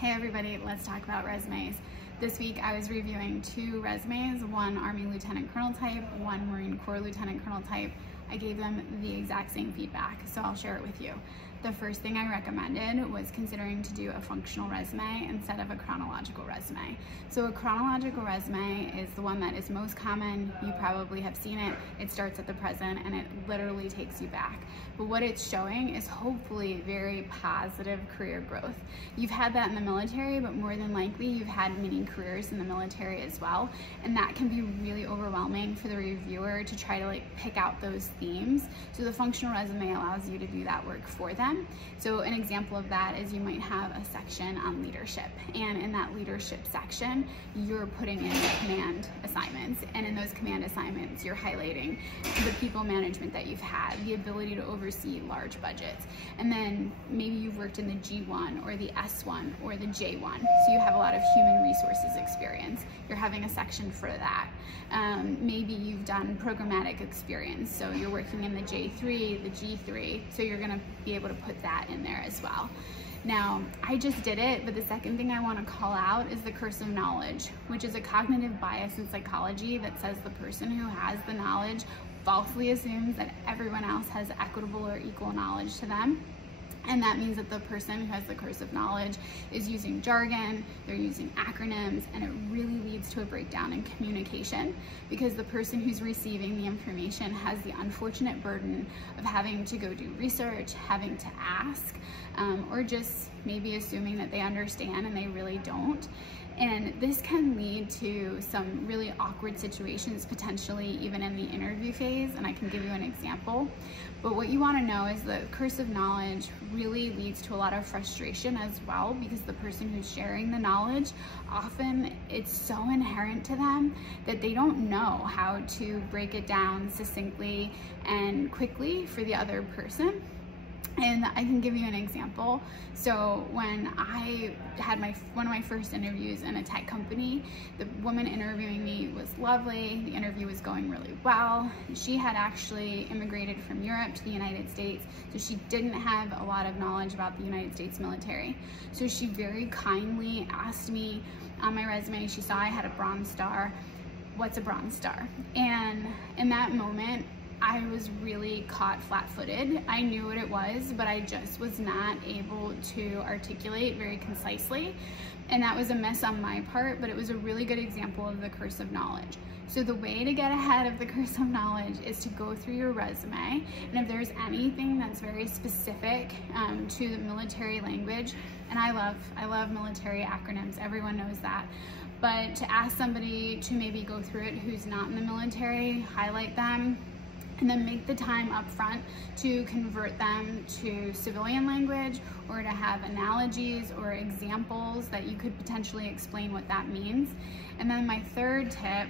Hey everybody, let's talk about resumes. This week I was reviewing 2 resumes, one Army Lieutenant Colonel type, one Marine Corps Lieutenant Colonel type. I gave them the exact same feedback, so I'll share it with you. The first thing I recommended was considering to do a functional resume instead of a chronological resume. So a chronological resume is the one that is most common. You probably have seen it. It starts at the present and it literally takes you back. But what it's showing is hopefully very positive career growth. You've had that in the military, but more than likely you've had many careers in the military as well. And that can be really overwhelming for the reviewer to try to pick out those themes. So the functional resume allows you to do that work for them. So an example of that is you might have a section on leadership, and in that leadership section you're putting in command assignments, and in those command assignments you're highlighting the people management that you've had, the ability to oversee large budgets, and then maybe you've worked in the G1 or the S1 or the J1, so you have a lot of human resources experience. You're having a section for that. Maybe you've done programmatic experience, so you're working in the J3, the G3, so you're going to be able to put that in there as well. Now, I just did it, but the second thing I want to call out is the curse of knowledge, which is a cognitive bias in psychology that says the person who has the knowledge falsely assumes that everyone else has equitable or equal knowledge to them. And that means that the person who has the curse of knowledge is using jargon, they're using acronyms, and it really leads to a breakdown in communication because the person who's receiving the information has the unfortunate burden of having to go do research, having to ask, or just maybe assuming that they understand and they really don't. And this can lead to some really awkward situations, potentially even in the interview phase, and I can give you an example. But what you want to know is the curse of knowledge really leads to a lot of frustration as well, because the person who's sharing the knowledge, often it's so inherent to them that they don't know how to break it down succinctly and quickly for the other person. And I can give you an example. So when I had one of my first interviews in a tech company, the woman interviewing me was lovely. The interview was going really well. She had actually immigrated from Europe to the United States, so she didn't have a lot of knowledge about the United States military. So she very kindly asked me on my resume, she saw I had a Bronze Star. What's a Bronze Star? And in that moment, I was really caught flat-footed. I knew what it was, but I just was not able to articulate very concisely. And that was a miss on my part, but it was a really good example of the curse of knowledge. So the way to get ahead of the curse of knowledge is to go through your resume, and if there's anything that's very specific to the military language, and I love military acronyms, everyone knows that, but to ask somebody to maybe go through it who's not in the military, highlight them, and then make the time up front to convert them to civilian language, or to have analogies or examples that you could potentially explain what that means. And then my third tip,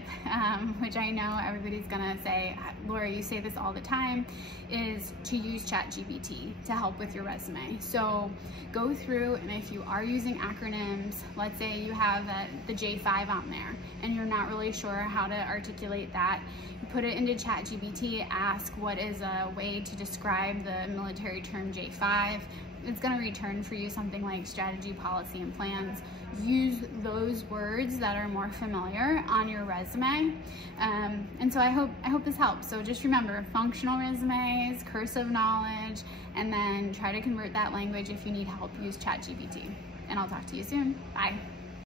which I know everybody's gonna say, Laura, you say this all the time, is to use ChatGPT to help with your resume. So go through, and if you are using acronyms, let's say you have the J5 on there and you're not really sure how to articulate that, put it into ChatGPT, ask what is a way to describe the military term J5. It's going to return for you something like strategy, policy, and plans. Use those words that are more familiar on your resume. And so I hope this helps. So just remember, functional resumes, curse of knowledge, and then try to convert that language. If you need help, use ChatGPT. And I'll talk to you soon. Bye.